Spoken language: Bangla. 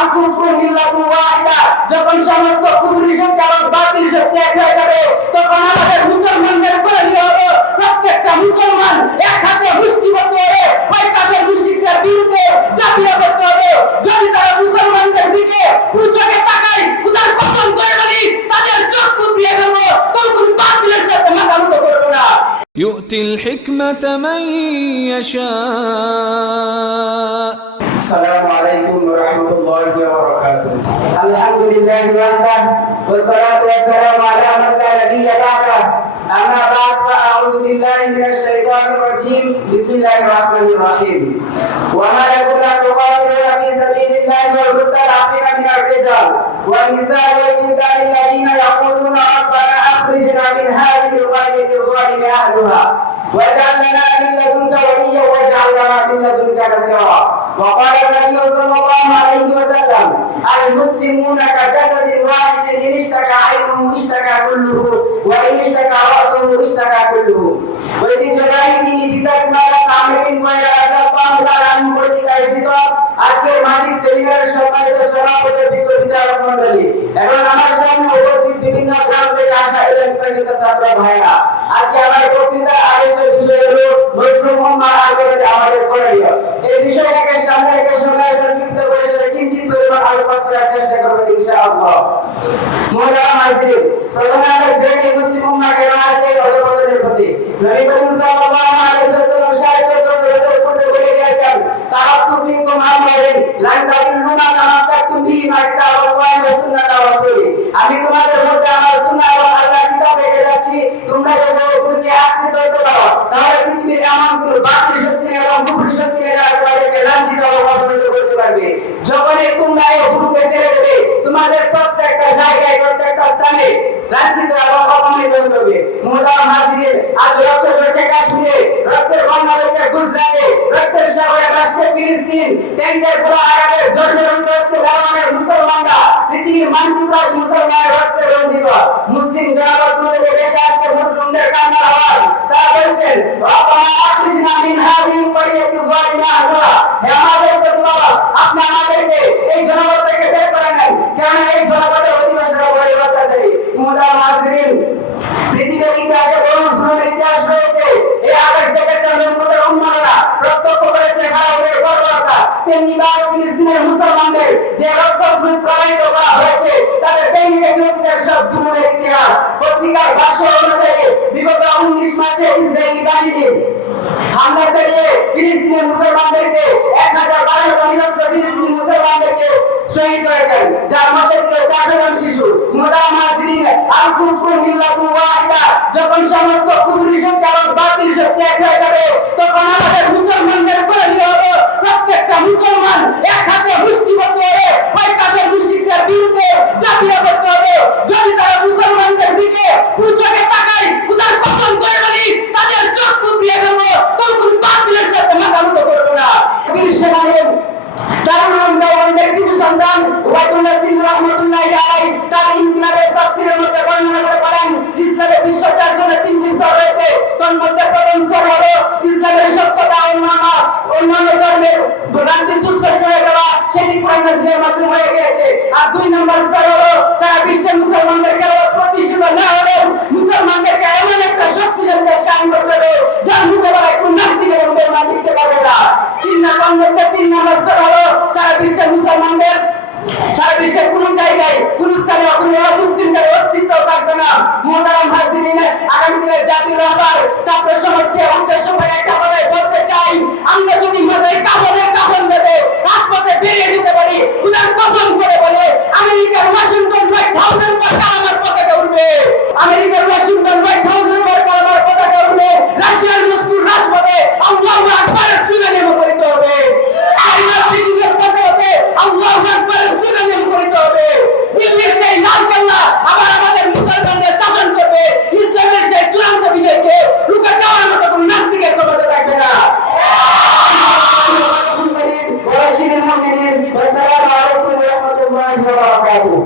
আল কুফরু মিল্লাতুন ওয়াহিদা যখন সমস্ত কুফরি শক্তি এবং বাতিল শক্তি এক হয়ে যাবে, তখন আমাদের মুসলমানদের করে হবে। প্রত্যেকটা মুসলমান يؤتي الحكمة من يشاء. السلام عليكم ورحمة الله وبركاته. الحمد لله وحده والصلاة والسلام على من لا نبي بعده. أما بعد فأعوذ بالله من الشيطان الرجيم. بسم الله الرحمن الرحيم. وما لكم لا تقاتلون في سبيل الله والمستضعفين من الرجال والنساء والولدان الذين يقولون ربنا أخرجنا من القرية الظالم أهلها واجعل لنا من لدنك وليا واجعل لنا من لدنك نصيرا وقال النبي صلى الله عليه وسلم المسلمون كجسد واحد ان اشتكى عينه اشتكى كله وان اشتكى راسه বিষয়টাকে সামনে রেখে সময় সংক্ষিপ্ত করে সেটা কিঞ্চিত পরিমাণ আলোকপাত করার চেষ্টা করব ইনশাআল্লাহ মোহতারাম হাজির প্রথমে আমরা জেনে মুসলিম উম্মাকে রাজের অধপতনের প্রতি নবী করিম সাল্লাল্লাহু আলাইহি ওয়াসাল্লাম সাড়ে চোদ্দশো বছর পূর্বে বলে গিয়েছেন তারাক্তু ফিকুম আমরাইন লান তাদিল্লু মা তামাসসাকতুম বিহি মা কিতাবাল্লাহি ওয়া সুন্নাতা রাসূলি আমি তোমাদের মধ্যে আমার সুন্নাহ এবং আল্লাহর কিতাব রেখে যাচ্ছি তোমরা যদি ওগুলোকে আঁকড়িত হতে পারো তাহলে পৃথিবীর এমনগুলো বাতিল শক্তি এবং কুফরি শক্তি এরা তোমাদেরকে লাঞ্ছিত এবং অপমানিত করতে পারবে যখনই তোমরা এই গুরুকে ছেড়ে দেবে তোমাদের প্রত্যেকটা জায়গায়, প্রত্যেকটা স্থানে লাঞ্ছিত এবং অপমানিত হবে। মোহতারাম হাজির আজ রক্ত রয়েছে কাশ্মীরে, রক্তের বন্যা রয়েছে গুজরাটে, রক্তের সাগরে রাষ্ট্রে ফিলিস্তিন, ট্যাঙ্কের পোড়া আঘাতের জর্জরিত হচ্ছে লালমানের মুসলমানরা, পৃথিবীর মানচিত্র মুসলমানের রক্তে রঞ্জিত। মুসলিম জনগণ মুসলিমদের কান্নার আওয়াজ। তেমনি বার ফিলিস্তিনের মুসলমানদের যে রক্ত স্রোত প্রবাহিত করা হয়েছে, তাদের চরিত্রের সব জুলুমের ইতিহাস। পত্রিকার ভাষ্য অনুযায়ী, বিগত উনিশ মাসে ইসরায়েলি বাহিনী হামলা চালিয়ে ফিলিস্তিনের মুসলমানদেরকে এক হাজার বারোটা নিরস্ত্র ফিলিস্তিনি মুসলমানদেরকে শহীদ যার মধ্যে ছিল চারশো জন শিশু। মিল্লাতুন ওয়াহিদা, যখন সমস্ত কুফরি শক্তি বাতিল শক্তি এক হয়ে যাবে নাজিলের মাধ্যমে হলো যার বিশ্বের মুসলমানদের সারা বিশ্বের কোন জায়গায়, কোন স্থানে মুসলিমদের অস্তিত্ব থাকবে না। মোহতারাম আগামী দিনের জাতির রাহবার ছাত্র সমাজকে এবং লেখাপড়া করো